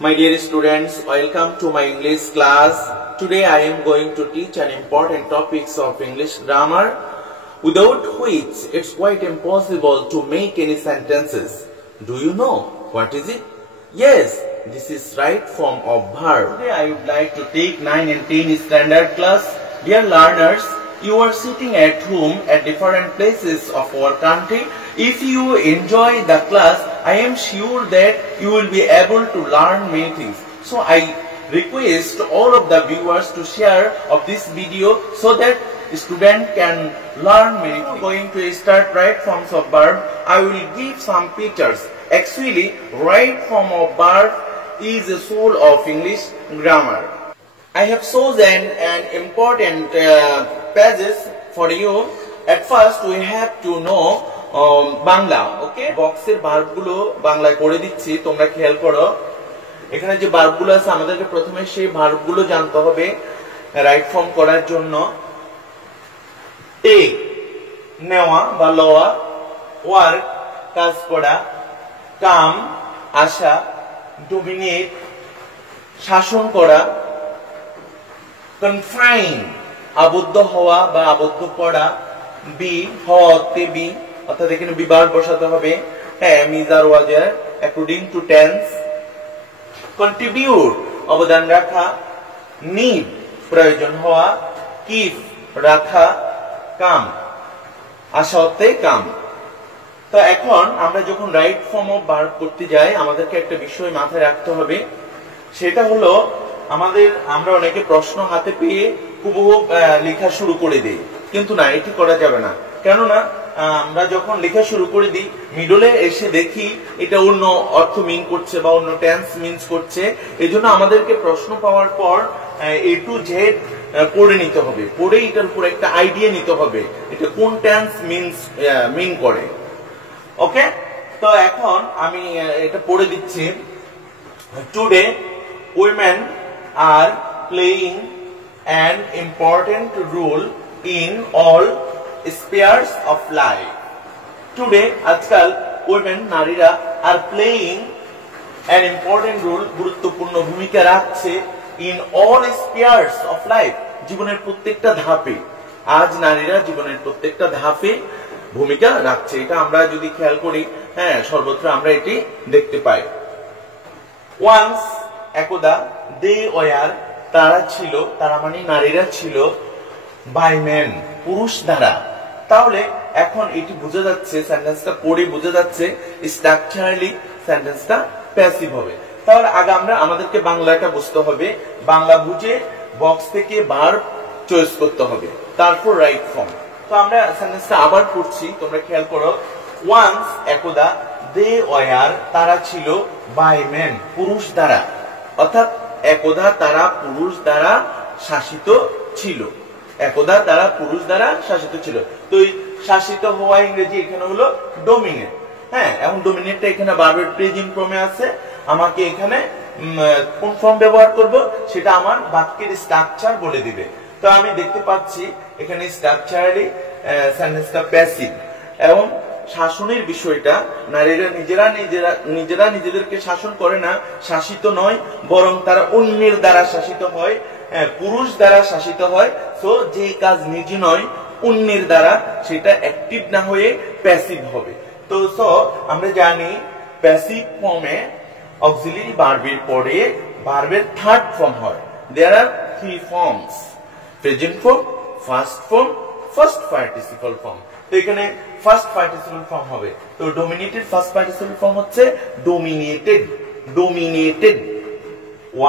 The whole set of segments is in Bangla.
My dear students, welcome to my English class. Today I am going to teach an important topics of English grammar, without which it's quite impossible to make any sentences. Do you know what is it? Yes, this is right form of verb. Today I would like to take 9 and 10 standard class. Dear learners, you are sitting at home at different places of our country. If you enjoy the class, I am sure that you will be able to learn many things. So I request all of the viewers to share of this video so that the student can learn many things. Going to start right forms of verb. I will give some pictures. Actually, right form of verb is the soul of English grammar. I have chosen an important pages for you. At first, we have to know Bangla, ওকে? বক্সের ভার্বগুলো বাংলায় করে দিচ্ছি, তোমরা খেয়াল করো। এখানে যে ভার্বগুলো আছে আমাদেরকে প্রথমে সেই ভার্বগুলো জানতে হবে রাইট ফর্ম করার জন্য। টেক নেওয়া বা লওয়া, ওয়ার্ক কাজ করা, কাম আসা, ডোমিনেট শাসন করা, কনফাইন আবদ্ধ হওয়া বা আবদ্ধ করা, বি হতে বি অর্থাৎ এখানে বি ভার্ব বসাতে হবে, am is or was according to tense, contribute অবদান রাখা, need প্রয়োজন হওয়া, keep রাখা, কাম আসা হতে কাম। তো এখন আমরা যখন রাইট ফর্ম অফ ভার্ব করতে যাই আমাদেরকে একটা বিষয় মাথায় রাখতে হবে, সেটা হলো আমরা অনেকে প্রশ্ন হাতে পেয়ে হুবহু লেখা শুরু করে দিই, কিন্তু না, এটি করা যাবে না। কেননা আমরা যখন লেখা শুরু করে দিই মিডলে এসে দেখি এটা অন্য অর্থ মিন করছে বা অন্য টেন্স মিনস করছে। এজন্য আমাদেরকে প্রশ্ন পাওয়ার পর এ টু জেড পড়ে নিতে হবে, পড়ে এটার উপর একটা আইডিয়া নিতে হবে এটা কোন টেন্স মিন করে। ওকে, তো এখন আমি এটা পড়ে দিচ্ছি। Today women are playing an important role in all spheres of life. Today, আজকাল women নারীরা are playing an important role গুরুত্বপূর্ণ ভূমিকা রাখছে in all spheres of life জীবনের প্রত্যেকটা ধাপে। আজ নারীরা জীবনের প্রত্যেকটা ধাপে ভূমিকা রাখছে, এটা আমরা যদি খেয়াল করি হ্যাঁ সর্বত্র আমরা এটি দেখতে পাই। Once একদা they were তারা ছিল, তারা মানে নারীরা ছিল, by men পুরুষ দ্বারা। তাহলে এখন এটি বোঝা যাচ্ছে, সেন্টেন্সটা পড়ে বোঝা যাচ্ছে স্ট্রাকচারালি সেন্টেন্সটা প্যাসিভ হবে। তাহলে আগে আমাদেরকে বাংলাটা বুঝতে হবে, বাংলা বুঝে বক্স থেকে ভার্ব চয়েস করতে হবে, তারপর রাইট ফর্ম। তো আমরা সেন্টেন্সটা আবার পড়ছি, তোমরা খেয়াল করো। ওয়ান্স একদা they were তারা ছিল, by men পুরুষ দ্বারা, অর্থাৎ একদা তারা পুরুষ দ্বারা শাসিত ছিল, একদা তারা পুরুষ দ্বারা শাসিত ছিল। তো এই শাসিত হওয়া ইংরেজি এখানে হলো ডোমিনেট। হ্যাঁ, এখন ডোমিনেটটা এখানে ভার্বের প্রেজেন্ট ফর্মে আছে, আমাকে এখানে কোন ফর্ম ব্যবহার করব সেটা আমার বাক্যের স্ট্রাকচার বলে দিবে। তো আমি দেখতে পাচ্ছি এখানে স্ট্রাকচারালি সেন্টেন্সটা প্যাসিভ, এবং শাসনের বিষয়টা নারীরা নিজেরা নিজেদেরকে শাসন করে না, শাসিত নয়, বরং তারা অন্যের দ্বারা শাসিত হয়, পুরুষ দ্বারা শাসিত হয়। সো যে কাজ নিজে নয় অন্যের দ্বারা, সেটা অ্যাক্টিভ না হয়ে প্যাসিভ হবে। তো সো আমরা জানি প্যাসিভ ফর্মে অক্সিলারি ভার্বের পরে ভার্বের থার্ড ফর্ম হয়। দেয়ার আর 3 forms, present form, first form, first participle form. তো এখানে ফার্স্ট পার্টিসিপল ফর্ম হবে। তো ডোমিনেটেড ফার্স্ট পার্টিসিপল ফর্ম হচ্ছে dominated, dominated.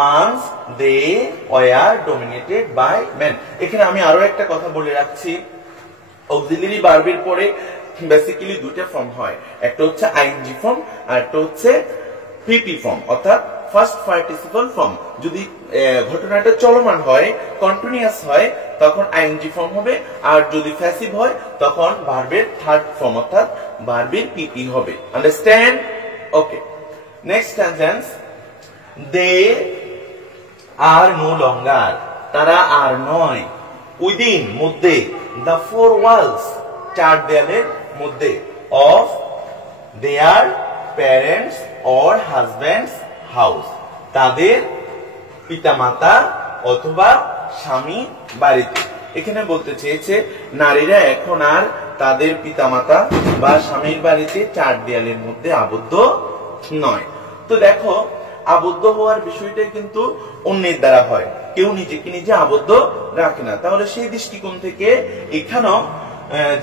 Once they were dominated by men. এখানে আমি আরো একটা কথা বলে রাখছি, অক্সিলারি ভার্বের পরে বেসিক্যালি দুটো ফর্ম হয়, একটা হচ্ছে আইএনজি ফর্ম আর একটা হচ্ছে পিপি ফর্ম, অর্থাৎ ফার্স্ট পার্টিসিপল ফর্ম। যদি ঘটনাটা চলমান হয়, কন্টিনিউয়াস হয়, তখন আইএনজি ফর্ম হবে, আর যদি প্যাসিভ হয় তখন ভার্বের থার্ড ফর্ম অর্থাৎ ভার্বের পিপি হবে। Understand? Okay, next sentence, they are no longer তারা আর নয়, উইদিন মধ্যে, the four walls চার দেয়ালের মধ্যে, of their parents or husband's house তাদের পিতামাতা অথবা স্বামী বাড়িতে। এখানে বলতে চেয়েছে নারীরা এখন আর তাদের পিতামাতা বা স্বামীর বাড়িতে চার দেয়ালের মধ্যে আবদ্ধ নয়। তো দেখো, আবদ্ধ হওয়ার বিষয়টা কিন্তু অন্যের দ্বারা হয়, কেউ নিজেকে নিজে আবদ্ধ রাখে না। তাহলে সেই দৃষ্টিকোণ থেকে এখানেও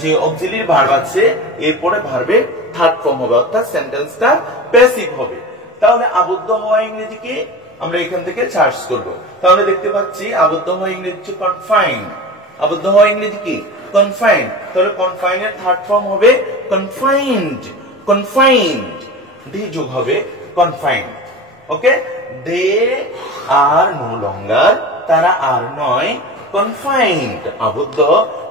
যে অক্সিলিয়ারি ভার্ব আছে এরপরে ভার্বের থার্ড ফর্ম হবে, অর্থাৎ সেন্টেন্সটা প্যাসিভ হবে। তাহলে আবদ্ধ হওয়া ইংরেজি কি আমরা এখান থেকে সার্চ করব। তাহলে দেখতে পাচ্ছি আবদ্ধ হওয়া ইংরেজি কনফাইন। আবদ্ধ হওয়া ইংরেজি কি কনফাইন। তাহলে কনফাইন এর থার্ড ফর্ম হবে কনফাইন্ড। কনফাইন্ড ডি যোগ হবে কনফাইন্ড। ওকে, দে আর নো লঙ্গার, তারা আর নয় কনফাইন্ড আবদ্ধ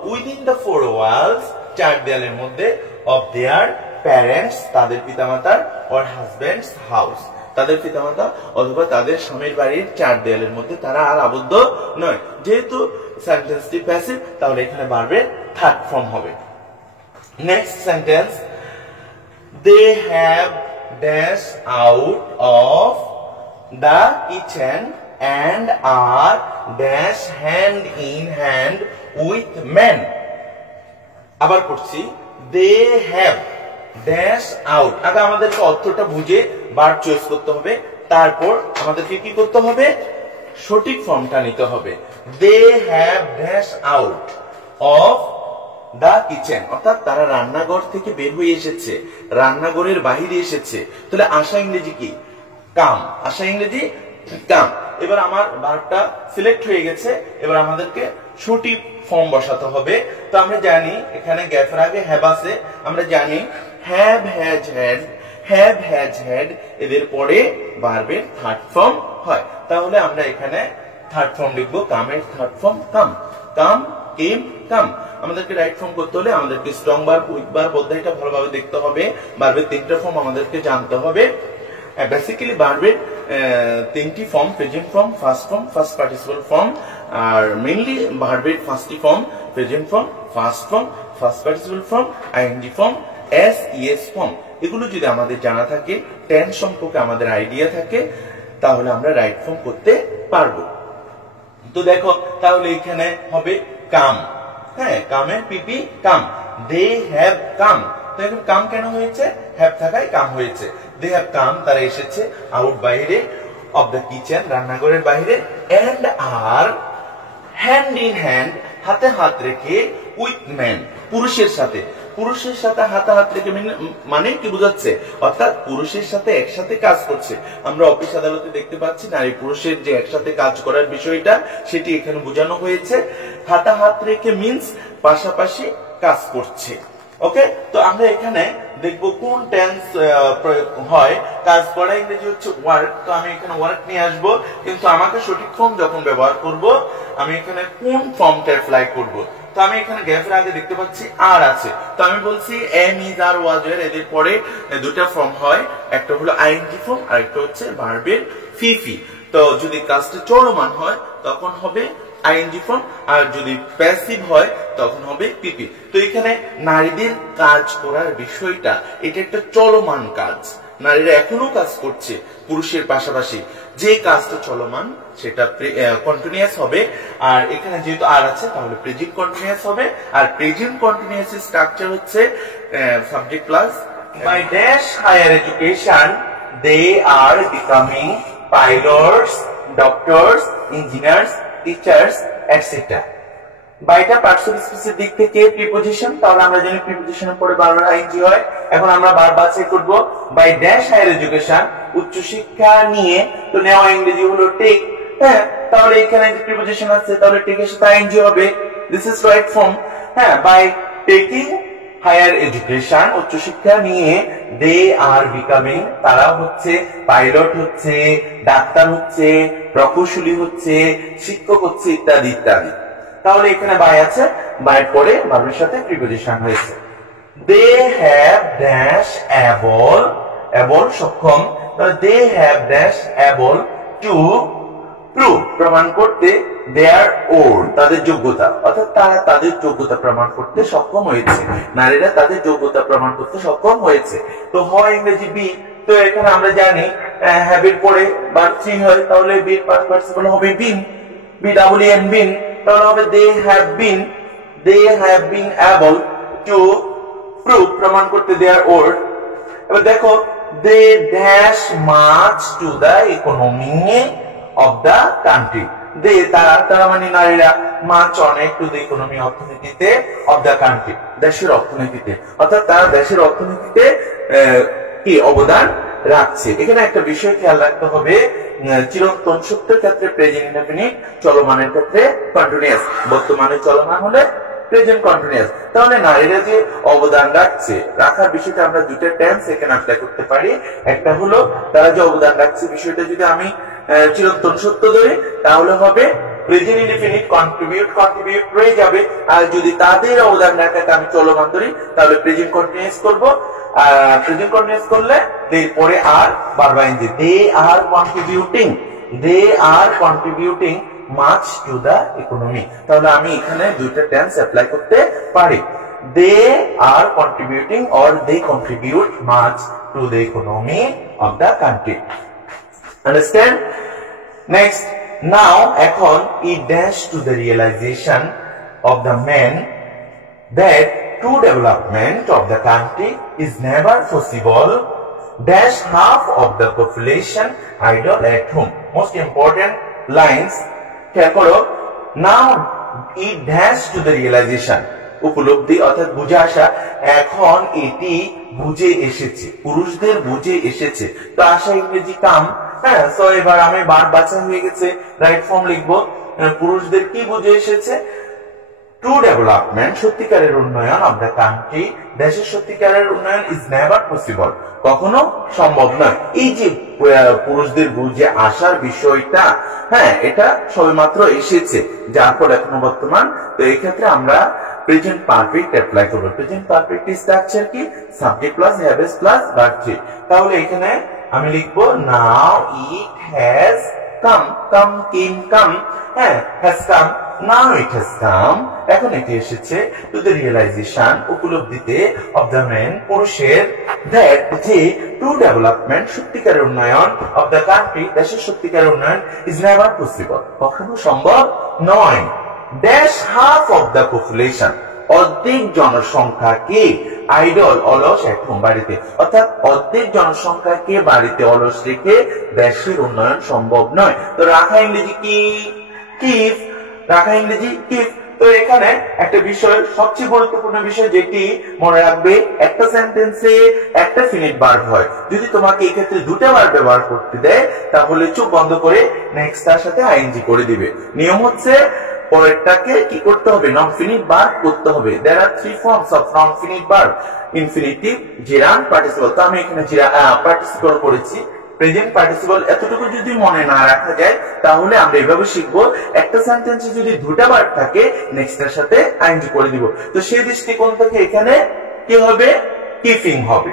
উইদিন দ্য ফোর ওয়ালস, চার দেয়ালের মধ্যে, অফ দেয়ার প্যারেন্টস তাদের পিতামাতার, অর হাজবেন্ডস হাউস তাদের পিতামাতা অথবা তাদের স্বামীর বাড়ির চার দেয়ালের মধ্যে তারা আর আবদ্ধ নয়। যেহেতু সেন্টেন্সটি প্যাসিভ, তাহলে এখানে ভার্বের থার্ড ফর্ম হবে। Next sentence, they have dash out of the kitchen and are dash hand in hand with men। আবার পড়ছি, they have dash out। আগে আমাদেরকে অর্থটা বুঝে ভার্ব চয়েস করতে হবে, তারপর আমাদেরকে কি করতে হবে, সঠিক ফর্মটা নিতে হবে। they have dash out of the kitchen, অর্থাৎ তারা রান্নাঘর থেকে বের হয়ে এসেছে, রান্নাঘরের বাইরে এসেছে। তাহলে আসা ইংরেজি কি কাম। আসা ইংরেজি কাম। এবার আমার ভার্বটা সিলেক্ট হয়ে গেছে, এবার আমাদেরকে সঠিক ফর্ম বসাতে হবে। তো আমরা জানি এখানে গ্যাপের আগে হ্যাভ আছে, আমরা জানি have has had, have has had এদের পরে ভার্বের থার্ড ফর্ম হয়। তাহলে আমরা এখানে থার্ড ফর্ম লিখবো, কামের থার্ড ফর্ম কাম। কাম, কেম, কাম। আমাদেরকে রাইট ফর্ম করতে হলে আমাদেরকে স্ট্রং ভার্ব, উইক ভার্ব অধ্যায়টা ভালোভাবে দেখতে হবে। ভার্বের তিনটা ফর্ম আমাদেরকে জানতে হবে। বেসিক্যালি ভার্বের তিনটি form, present form, first form, first participle form. আর মেইনলি ভার্বের ফার্স্টটি form present form, first form, first participle form, ING form, S ES form. এগুলো যদি আমাদের জানা থাকে, টেন্স সম্পর্কে আমাদের আইডিয়া থাকে, তাহলে আমরা রাইট ফর্ম করতে পারবো। তো দেখো, তাহলে এখানে হবে কাম। হ্যাঁ, কামের পিপি কাম। They have come. তো এখন কাম কেন হয়েছে, হ্যাভ থাকায় কাম হয়েছে। দে হ্যাভ কাম, তারা এসেছে, আউট বাইরে, অফ দ্য কিচেন রান্নাঘরের বাইরে, and are hand in hand হাতে হাত রেখে, উইথ ম্যান পুরুষের সাথে। পুরুষের সাথে হাতে হাত রেখে মানে কি বোঝাচ্ছে, অর্থাৎ পুরুষের সাথে একসাথে কাজ করছে। আমরা অফিস আদালতে দেখতে পাচ্ছি নারী পুরুষের যে একসাথে কাজ করার বিষয়টা, সেটি এখানে বোঝানো হয়েছে। হাতে হাত রেখে মিন্স পাশাপাশি কাজ করছে। ওকে, তো আমরা এখানে দেখবো কোন টেন্স প্রয়োগ হয়। কাজ করা ইংরেজি হচ্ছে ওয়ার্ক। তো আমি এখানে ওয়ার্ক নিয়ে আসবো, কিন্তু আমাকে সঠিক ফর্ম যখন ব্যবহার করব, আমি এখানে কোন ফর্মটা অ্যাপ্লাই করব। তো আমি এখানে গ্যাপের আগে দেখতে পাচ্ছি আর আছে, তো আমি বলছি এম ইজ আর ওয়াজ এর এদের পরে দুটা ফর্ম হয়, একটা হলো আইএনজি ফর্ম আর একটা হচ্ছে ভার্বের ফিফি। তো যদি কাজটা চলমান হয় তখন হবে আইএনজি ফর্ম, আর যদি প্যাসিভ হয় তখন হবে পিপি। তো এখানে নারীদের কাজ করার বিষয়টা, এটা একটা চলমান কাজ, নারীরা এখনো কাজ করছে পুরুষের পাশাপাশি। যে কাজটা চলমান সেটা কন্টিনিউয়াস হবে, আর এখানে যেহেতু আর আছে তাহলে প্রেজেন্ট কন্টিনিউয়াস হবে। আর প্রেজেন্ট কন্টিনিউয়াস এর স্ট্রাকচার হচ্ছে subject plus by dash higher education they are becoming pilots, doctors, engineers, etcetera, এটসেট্রা। বাইটা পার্টস অফ স্পিচের দিক থেকে প্রিপোজিশন, তাহলে আমরা জানি প্রিপোজিশনের পরে বারবার আইএনজি হয়। এখন আমরা বার বাছাই করব, বাই ড্যাশ হায়ার এডুকেশন উচ্চ শিক্ষা নিয়ে, তো নেওয়া ইংরেজি হলো টেক। হ্যাঁ, তাহলে এখানে যে প্রিপোজিশন আছে তাহলে টেকের সাথে আইএনজি হবে, দিস ইজ রাইট ফর্ম। হ্যাঁ, বাই টেকিং হায়ার এডুকেশন উচ্চ শিক্ষা নিয়ে, দে আর বিকামিং তারা হচ্ছে, পাইলট হচ্ছে, ডাক্তার হচ্ছে, প্রকৌশলী হচ্ছে, শিক্ষক হচ্ছে, ইত্যাদি ইত্যাদি। তাহলে এখানে বাই আছে, বাইয়ের পরে ভার্বের সাথে প্রিপোজিশন হয়েছে। They have dash able, able সক্ষম, তাহলে they have dash able to prove প্রমাণ করতে দেয়ার ওর তাদের যোগ্যতা, অর্থাৎ তারা তাদের যোগ্যতা প্রমাণ করতে সক্ষম হয়েছে, নারীরা তাদের যোগ্যতা প্রমাণ করতে সক্ষম হয়েছে। তো হয় ইংরেজি বি, তো এখানে আমরা জানি হ্যাভ এর পরে ভার্ব থ্রি হয়, তাহলে বি এর পাস্ট পার্টিসিপল হবে been, B double N been, তাহলে হবে they have been able to prove প্রমাণ করতে দেয়ার ওর। এবার দেখো they dash much to the economy of the country, they তারা মানে নারীরা, মাচ অনেক টু দা ইকোনমি অর্থনীতিতে, অফ দা কান্ট্রি দেশের অর্থনীতিতে, অর্থাৎ তারা দেশের অর্থনীতিতে কি অবদান রাখছে। এখানে একটা বিষয় খেয়াল রাখতে হবে, চিরন্তন সত্যের ক্ষেত্রে প্রেজেন্ট ইনডেফিনিট, চলমানের ক্ষেত্রে কন্টিনিউয়াস, বর্তমানে চলমান হলে প্রেজেন্ট কন্টিনিউয়াস। তাহলে নারীরা যে অবদান রাখছে, রাখার বিষয়টা আমরা দুটো টেন্স এখানে অ্যাপ্লাই করতে পারি। একটা হলো তারা যে অবদান রাখছে বিষয়টা যদি আমি চিরন্তন সত্য ধরি তাহলে হবে প্রেজেন্ট ইনডেফিনিট কন্ট্রিবিউট রয়ে যাবে, আর যদি তাদের অবদান রাখাকে আমি চলমান ধরি তাহলে প্রেজেন্ট কন্টিনিউয়াস করব। প্রেজেন্ট কন্টিনিউয়াস করলে এরপরে আর verb ING, they are contributing much to the economy. তাহলে আমি এখানে দুইটা টেন্স অ্যাপ্লাই করতে পারি, they are contributing or they contribute much to the economy of the country. Understand? Next, now এখন E dash to the realisation of the man that true development of the country is never possible dash half of the population idle at home. Most important lines খেয়াল করো, now it dash to the realization, উপলব্ধি অর্থাৎ বুঝে আসা, এখন এটি বুঝে এসেছে, পুরুষদের বুঝে এসেছে। তো আসা ইংরেজি কাম, হ্যাঁ, সো এবার আমি বার বাছা হয়ে গেছে, রাইট ফর্ম লিখবো, পুরুষদের কি বুঝে এসেছে, ট্রু ডেভেলপমেন্ট সত্যিকারের উন্নয়ন অফ দ্য কান্ট্রি, দেশের সত্যিকারের উন্নয়ন ইজ নেভার পসিবল, কখনো সম্ভব নয়। এই যে পুরুষদের বুঝে আসার বিষয়টা, হ্যাঁ, এটা সবেমাত্র এসেছে, যার ফলে এখনো বর্তমান। তো এই ক্ষেত্রে আমরা প্রেজেন্ট পারফেক্ট অ্যাপ্লাই করব। প্রেজেন্ট পারফেক্ট স্ট্রাকচার কি, subject plus haves plus verb three. তাহলে এখানে আমি লিখবো নাও ইট হ্যাজ কাম, হ্যাঁ, has come, now it has come, এখন এটি এসেছে, to the realization, উপলব্ধিতে, of the man, পুরুষের, that যে true development সত্যিকারের উন্নয়ন of the country, দেশের সত্যিকারের উন্নয়ন is never possible, কখনো সম্ভব নয়, dash half of the population, অর্ধেক জনসংখ্যাকে আইডল অলস এখন বাড়িতে, অর্থাৎ অর্ধেক জনসংখ্যাকে বাড়িতে অলস রেখে দেশের উন্নয়ন সম্ভব নয়। তো রাখা ইংরেজি কি, কিপ, রাখা ইংরেজি কিপ। তো এখানে একটা বিষয়, সবচেয়ে গুরুত্বপূর্ণ বিষয় যেটি মনে রাখবে, একটা সেন্টেন্সে একটা ফিনিট ভার্ব হয়, যদি তোমাকে এই ক্ষেত্রে দুটো ভার্ব ব্যবহার করতে দেয় তাহলে চোখ বন্ধ করে নেক্সট তার সাথে আইএনজি করে দিবে। নিয়ম হচ্ছে পরেরটাকে কি করতে হবে, নন ফিনিট ভার্ব করতে হবে। There are three forms of non finite verb, infinitive, gerund, participle. তো আমি এখানে পার্টিসিপল করেছি, প্রেজেন্ট পার্টিসিপল। এতটুকু যদি মনে না রাখা যায় তাহলে আমরা এভাবে শিখবো, একটা সেন্টেন্সে যদি দুটা ভার্ব থাকে নেক্সটের সাথে আইএনজি করে দিব। তো সেই দৃষ্টিকোণ থেকে এখানে কি হবে, কিপিং হবে,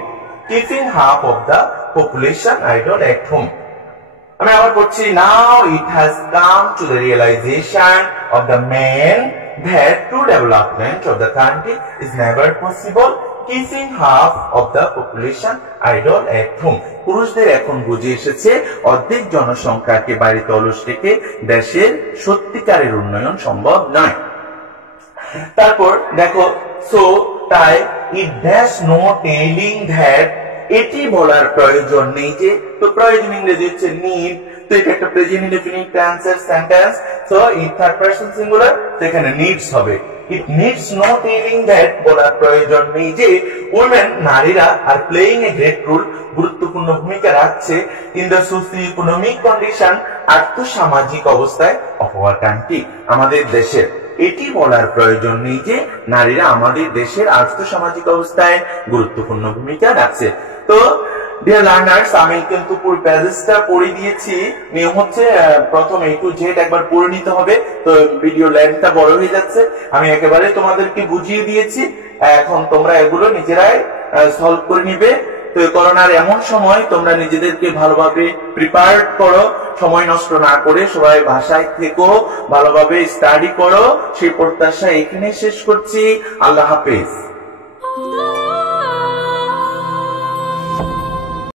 keeping half of the population idle at home. আমি আবার বলছি, now it has come to the realisation of the man that true development of the country is never possible keeping half of the population idle at home. পুরুষদের এখন বুঝে এসেছে অর্ধেক জনসংখ্যাকে বাড়িতে অলস রেখে দেশের সত্যিকারের উন্নয়ন সম্ভব নয়। তারপর দেখো, সো তাই it does no telling that, এটি বলার প্রয়োজন নেই যে, তো প্রয়োজন ইংরেজি হচ্ছে নিড, তো এটা একটা প্রেজেন্ট ইনডেফিনিট টেন্সের sentence, so in third person singular, তো এখানে নিডস হবে। It needs no telling that, বলার প্রয়োজন নেই যে women, নারীরা আর প্লেইং এ গ্রেট রোল, গুরুত্বপূর্ণ ভূমিকা রাখছে in the socio economic condition, আর্থসামাজিক অবস্থায় অফ আওয়ার কান্ট্রি, আমাদের দেশের। এটি বলার প্রয়োজন নেই যে নারীরা আমাদের দেশের আর্থসামাজিক অবস্থায় গুরুত্বপূর্ণ ভূমিকা রাখছে। তো ডিয়ার লার্নার্স, আমি কিন্তু পুরো প্যাসেজটা পড়ে দিয়েছি। নিয়ম হচ্ছে প্রথম A to Z একবার পড়ে নিতে হবে, তো ভিডিও লেন্থটা বড় হয়ে যাচ্ছে। আমি একেবারে তোমাদেরকে বুঝিয়ে দিয়েছি, এখন তোমরা এগুলো নিজেরাই সলভ করে নিবে। তো করোনার এমন সময় তোমরা নিজেদেরকে ভালোভাবে প্রিপেয়ার করো, সময় নষ্ট না করে সবাই ভাষায় থেকো, ভালোভাবে স্টাডি করো, সেই প্রত্যাশা এখানে শেষ করছি। আল্লাহ হাফেজ।